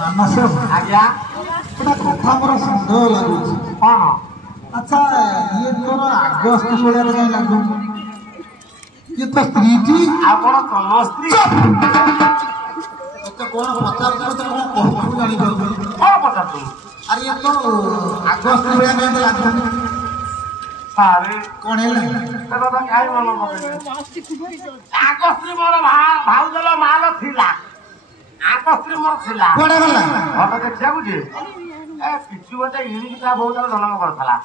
ମାନସ ଆଜ୍ଞା ଗୋଟେ କଥା ମୋର ସନ୍ଦେହ ଲାଗୁଛି। କଣ? ଆଚ୍ଛା ଇଏ ତୋର ଆଗ ସ୍ତ୍ରୀ ଭଳିଆ କାହିଁ ଲାଗୁନି? ଇଏ ତ ସ୍ତ୍ରୀଟି। ଆପଣ ତମ ସ୍ତ୍ରୀ ତତେ କଣ ପଚାରୁଛୁ ତତେ କଣ କହୁଛୁ ଜାଣିପାରୁନି। କଣ ପଚାରୁଛୁ? ଆରେ ଇଏ ତ ଆଗ ସ୍ତ୍ରୀ ଭଳିଆ କାହିଁ ଲାଗୁନି? ସାରେ କଣ ହେଲା? ସେ କଥା କାହିଁ ମନେ ପକେଇଲେ? ଆଗ ସ୍ତ୍ରୀ ମୋର ଭାଉଜର ମାଲ ଥିଲା। ଆଗ ସ୍ତ୍ରୀ ମୋର ଥିଲା। କୁଆଡେ ଗଲା? ଭଲ ଦେଖିବାକୁ ଯେ ପିଛୁ ଗୋଟେ ଇଣିକି ତା ବୋଉ ତାର ଜନ୍ମ କରିଥିଲା।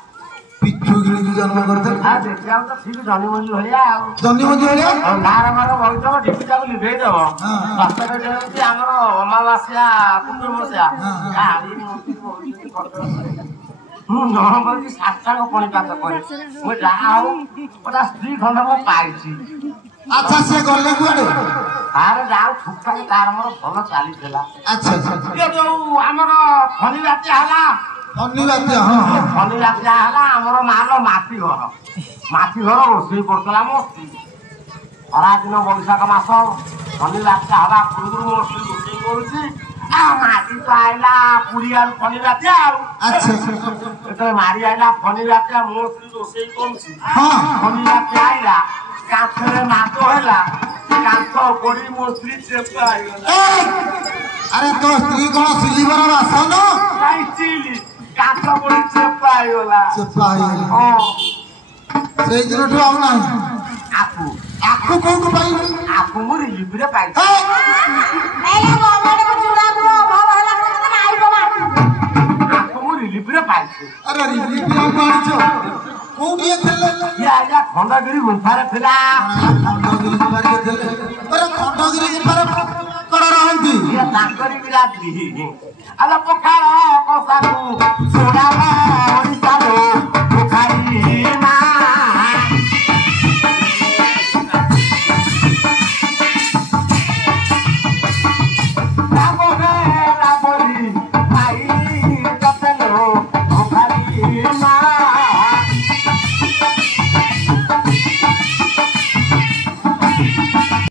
ପିଛୁ ଗିଳିକି ଜନ୍ମ କରିଥିଲା। ଦେଖିବାକୁ ତ ଠିକ ଜନିମଞ୍ଜି ଭଳିଆ ଆଉ ଜହ୍ନିମଞ୍ଜି ଭଳିଆ ଗାଁର ବହିଦବ ଡିବିଟାକୁ ଲିଭେଇଦବ। ବାସ୍ତବରେ ହେଉଛି ଆମର ଅମାବାସ୍ୟା ପୂର୍ଣ୍ଣମାସ୍ୟା ମୁଁ ଜଣ କରିକି ସାଷ୍ଟାଙ୍ଗ ପଣିପାତ କରେ। ମୁଁ ଯାହା ହଉ ଗୋଟେ ସ୍ତ୍ରୀ ଖଣ୍ଡ ମୁଁ ପାଇଛି। ଆଚ୍ଛା ସେ ଗଲେ କୁଆଡେ? ତାର ଯାଉ ଠୁକାରେ ତାର ମୋର ଭଲ ଚାଲିଥିଲା। ଆଚ୍ଛା ଯୋଉ ଆମର ଫନି ବାତ୍ୟା ହେଲା ଫନି ବାତ୍ୟା ହଁ ଫନି ବାତ୍ୟା ହେଲା ଆମର ମାଲ ମାଟି ଘର ରୋଷେଇ କରୁଥିଲା ମୋ ସ୍ତ୍ରୀ। ଖରାଦିନ ବୈଶାଖ ମାସ ଫନି ବାତ୍ୟା ହବା ପୂର୍ବରୁ ମୋ ସ୍ତ୍ରୀ ରୋଷେଇ କରୁଛି। ମାଟି ତ ଆଇଲା ପୁରିଆରୁ ଫନି ବାତ୍ୟା ଆଉ ଯେତେବେଳେ ମାରି ଆଇଲା ଫନି ବାତ୍ୟା ମୋ ସ୍ତ୍ରୀ ରୋଷେଇ କରୁଛି। ଫନି ବାତ୍ୟା ଆଇଲା କାନ୍ଥରେ ମାଦ ହେଲା କାନ୍ଥ ପଡି ମୋ ସ୍ତ୍ରୀ ଚେପା ହେଇଗଲା। ଆରେ ତୋ ସ୍ତ୍ରୀ କଣ ସିଲିବର ବାସନ? କାନ୍ଥ ପଡି ଚେପା ହେଇଗଲା। ସେଇ ଦିନଠୁ ଆଉ ନାହିଁ। ଆକୁ କୋଉଠୁ ପାଇଲୁ? ଆକୁ ମୁଁ ରିଲିଫରେ ପାଇଛି। ଆକୁ ମୁଁ ରିଲିଫରେ ପାଇଛି। ଆରେ ରିଲିଫ ଆଣିଛ କୋଉଠି ଥିଲେ? ଆଜ୍ଞା ଖଣ୍ଡଗିରି ଗୁମ୍ଫାରେ ଥିଲା। ଖଣ୍ଡଗିରି ଗୁମ୍ଫାରେ ଥିଲେ? ଖଣ୍ଡଗିରି ଗୁମ୍ଫାରେ କଣ ରହନ୍ତି? ତାଙ୍କରି ବିରାତ୍ରୀ ଆଲୋ ପଖାଳ କଷାକୁ ଚୁଡ଼ା ଓଡ଼ିଶାରେ ପୋଖାରୀ ମା ରାବଣୀ ଭାଇ କତେଲୋ ପୋଖାରୀ ମା